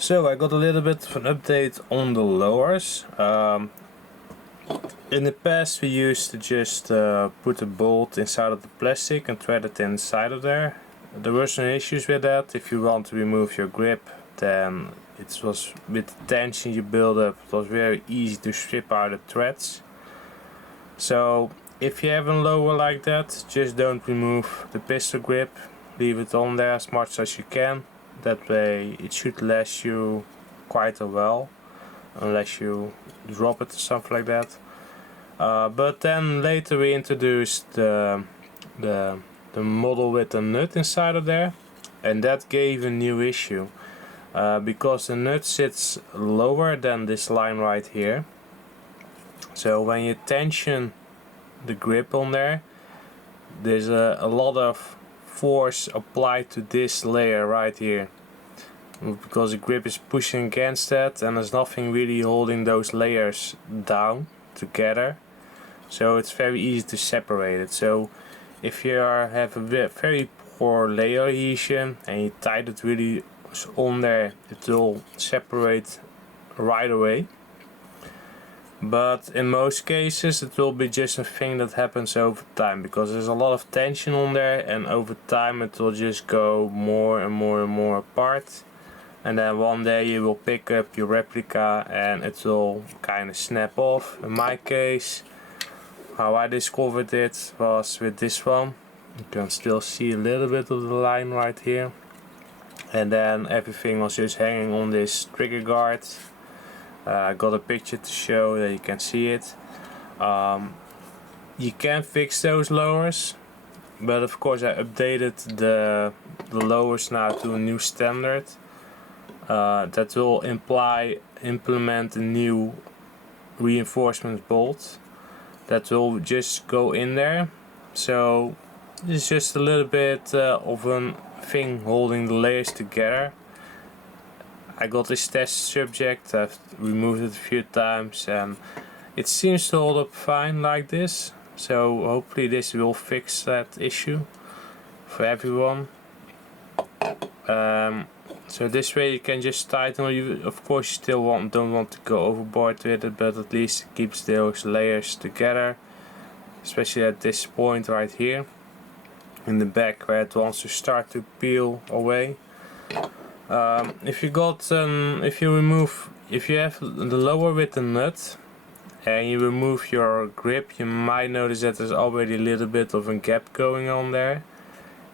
So I got a little bit of an update on the lowers. In the past we used to just put a bolt inside of the plastic and thread it inside of there. There were some issues with that. If you want to remove your grip, then it was with the tension you build up, it was very easy to strip out the threads. So if you have a lower like that, just don't remove the pistol grip, leave it on there as much as you can. That way it should last you quite a while, unless you drop it or something like that. But then later we introduced the model with a nut inside of there, and that gave a new issue. Because the nut sits lower than this line right here. So when you tension the grip on there, there's a lot of force applied to this layer right here, because the grip is pushing against that and there's nothing really holding those layers down together, so it's very easy to separate it. So if you have a very poor layer adhesion and you tight it really on there, it will separate right away. But in most cases it will be just a thing that happens over time, because there's a lot of tension on there, and over time it will just go more and more and more apart, and then one day you will pick up your replica and it will kind of snap off. In my case, how I discovered it was with this one. You can still see a little bit of the line right here, and then everything was just hanging on this trigger guard. I got a picture to show that you can see it. You can fix those lowers, but of course I updated the lowers now to a new standard that will implement a new reinforcement bolt that will just go in there. So it's just a little bit of a thing holding the layers together. I got this test subject, I've removed it a few times and it seems to hold up fine like this. So hopefully this will fix that issue for everyone. So this way you can just tighten. You of course you still don't want to go overboard with it, but at least it keeps those layers together, especially at this point right here in the back where it wants to start to peel away. If you have the lower with the nut and you remove your grip, you might notice that there's already a little bit of a gap going on there.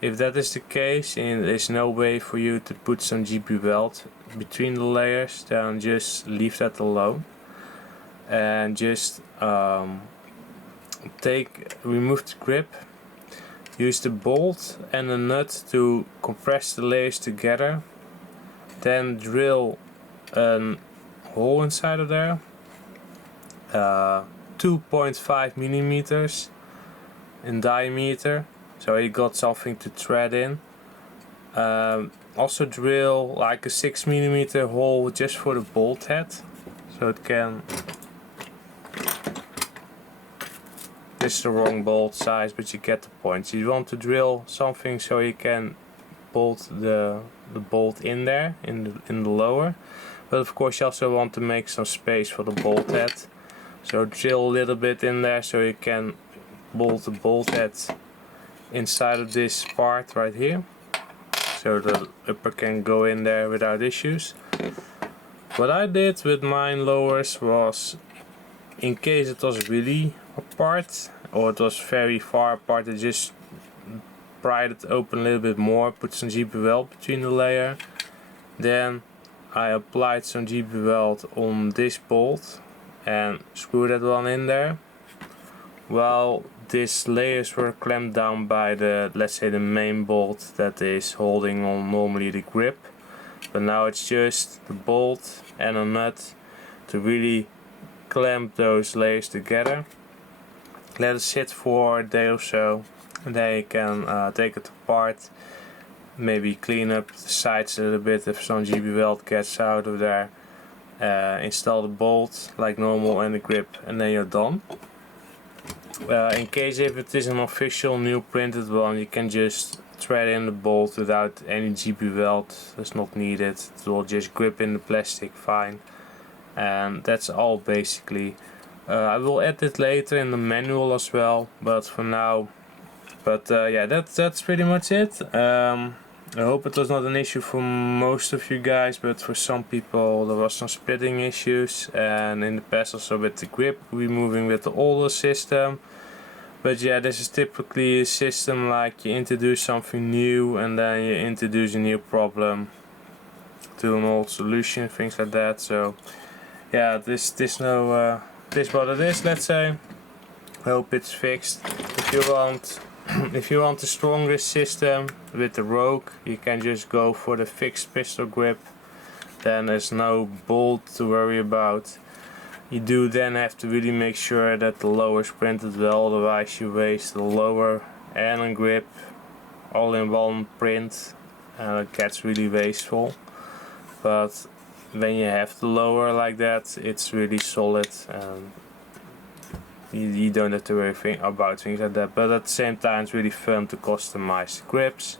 If that is the case and there's no way for you to put some GP weld between the layers, then just leave that alone and just remove the grip, use the bolt and the nut to compress the layers together. Then drill a hole inside of there, 2.5 millimeters in diameter, so you got something to thread in. Also drill like a 6 millimeter hole just for the bolt head, so it can. This is the wrong bolt size, but you get the point. So you want to drill something so you can bolt the bolt in there in the lower, but of course you also want to make some space for the bolt head, so drill a little bit in there so you can bolt the bolt head inside of this part right here, so the upper can go in there without issues. What I did with mine lowers was, in case it was really apart or it was very far apart, I just pried it open a little bit more, put some GP weld between the layer, then I applied some GP weld on this bolt and screwed that one in there. Well, these layers were clamped down by the, let's say, the main bolt that is holding on normally the grip, but now it's just the bolt and a nut to really clamp those layers together. Let it sit for a day or so, and then you can take it apart, maybe clean up the sides a little bit if some GP weld gets out of there, install the bolt like normal and the grip, and then you're done. In case if it is an official new printed one, you can just thread in the bolt without any GP weld. That's not needed. It will just grip in the plastic fine, and that's all basically. I will add it later in the manual as well, but for now. Yeah, that's pretty much it. I hope it was not an issue for most of you guys, but for some people there was some splitting issues, and in the past also with the grip removing with the older system. But yeah, this is typically a system like you introduce something new and then you introduce a new problem to an old solution, things like that. So yeah, this what it is, let's say. I hope it's fixed. If you want the strongest system with the Rogue, you can just go for the fixed pistol grip. Then there's no bolt to worry about. You do then have to really make sure that the lower is printed well, otherwise you waste the lower and a grip all in one print, and it gets really wasteful. But when you have the lower like that, it's really solid, and you don't have to worry about things like that. But at the same time, it's really fun to customize the grips.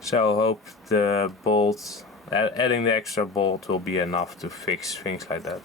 So I hope the bolt, adding the extra bolt will be enough to fix things like that.